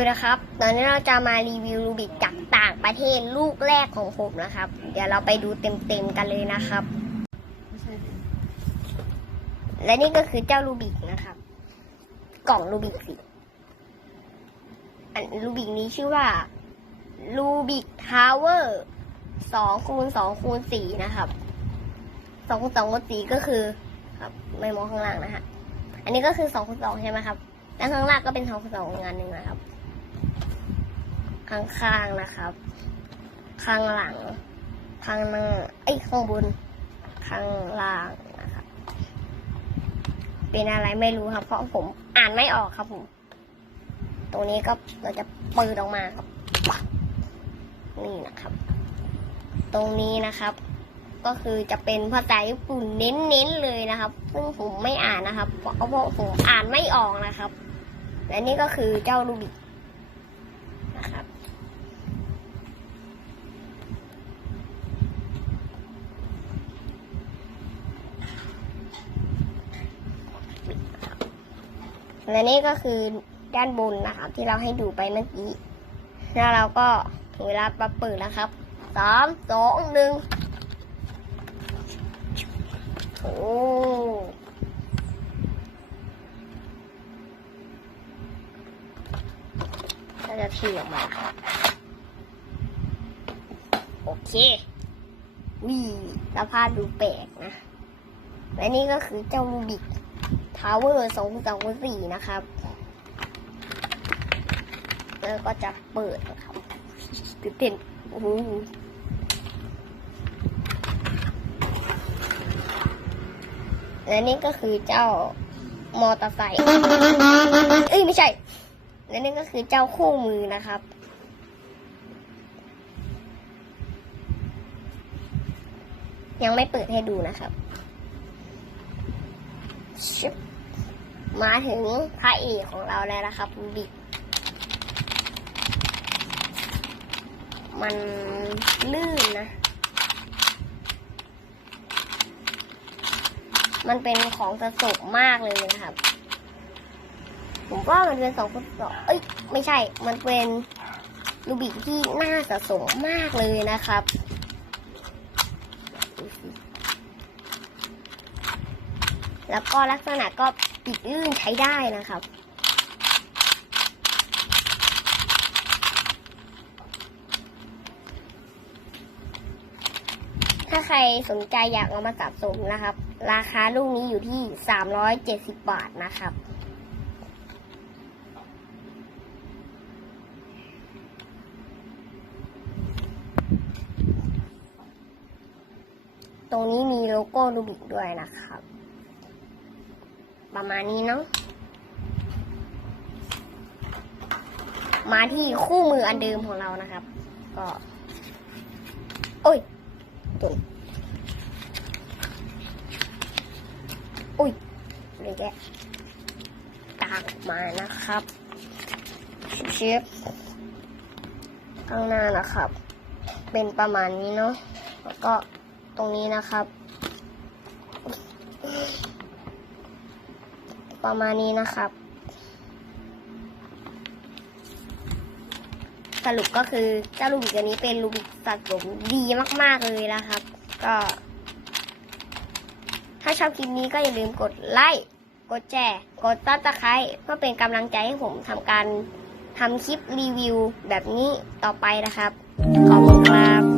วัสดีครับ ตอนนี้เราจะมารีวิวรูบิกจากต่างประเทศลูกแรกของผมนะครับ เดี๋ยวเราไปดูเต็มๆกันเลยนะครับ และนี่ก็คือเจ้ารูบิกนะครับ กล่องรูบิกสิอันรูบิกนี้ชื่อว่ารูบิกทาวเวอร์สองคูณสองคูณสี่นะครับสองคูณสองคูณสี่ก็คือ ครับ ไม่มองข้างล่างนะฮะ อันนี้ก็คือสองคูณสองใช่ไหมครับแล้วข้างล่างก็เป็นสองคูณสองอีกอันหนึ่งนะครับ ข้างๆนะครับ ข้างหลัง ข้างหน้าไอ้ยข้างบน ข้างล่างนะครับ เป็นอะไรไม่รู้ครับ เพราะผมอ่านไม่ออกครับผม ตรงนี้ก็เราจะเปิดออกมาครับ นี่นะครับ ตรงนี้นะครับ ก็คือจะเป็นภาษาญี่ปุ่นเน้นๆเลยนะครับ ซึ่งผมไม่อ่านนะครับ เพราะเพราะผมอ่านไม่ออกนะครับ และนี่ก็คือเจ้าลูบิกนะครับ และนี่ก็คือด้านบนนะครับ ที่เราให้ดูไปเมื่อกี้ แล้วเราก็ถึงเวลามาเปิดแล้วครับสามสองหนึ่งโอ้เราจะทีออกมาโอเควีสภาพดูแปลกนะ และนี่ก็คือเจ้ารูบิก ทาวเวอร์สองสองสี่นะครับ แล้วก็จะเปิดนะครับตื่นเต้นโอ้โหและนี่ก็คือเจ้ามอเตอร์ไซค์เอ้ย ไม่ใช่ และนี่ก็คือเจ้าคู่มือนะครับ ยังไม่เปิดให้ดูนะครับ ชิบมาถึงพระเอกของเราแล้วนะครับ บิกมันลื่นนะ มันเป็นของสะสมมากเลยนะครับ ผมว่ามันเป็นสองคนสองเอ้ย ไม่ใช่ มันเป็นลูบิกที่น่าสะสมมากเลยนะครับ แล้วก็ลักษณะก็ปิดลื่นใช้ได้นะครับ ถ้าใครสนใจอยากเอามาสะสมนะครับ ราคาลูกนี้อยู่ที่ 370 บาทนะครับตรงนี้มีโลโก้ลูบิกด้วยนะครับ ประมาณนี้เนาะมาที่คู่มืออันเดิมของเรานะครับ ก็ โอ้ยตุนอุ้ยเลยแกะตากมานะครับเชฟข้างหน้านะครับ เป็นประมาณนี้เนาะแล้วก็ตรงนี้นะครับ ประมาณนี้นะครับ สรุปก็คือเจ้าลูบิกอันนี้เป็นลูบิกสะสมดีมาก ๆ เลยนะครับ ก็ ถ้าชอบคลิปนี้ก็อย่าลืมกดไลค์กดแชร์กดซับสไครต์เพื่อเป็นกำลังใจให้ผมทำการทำคลิปรีวิวแบบนี้ต่อไปนะครับ ขอบคุณครับ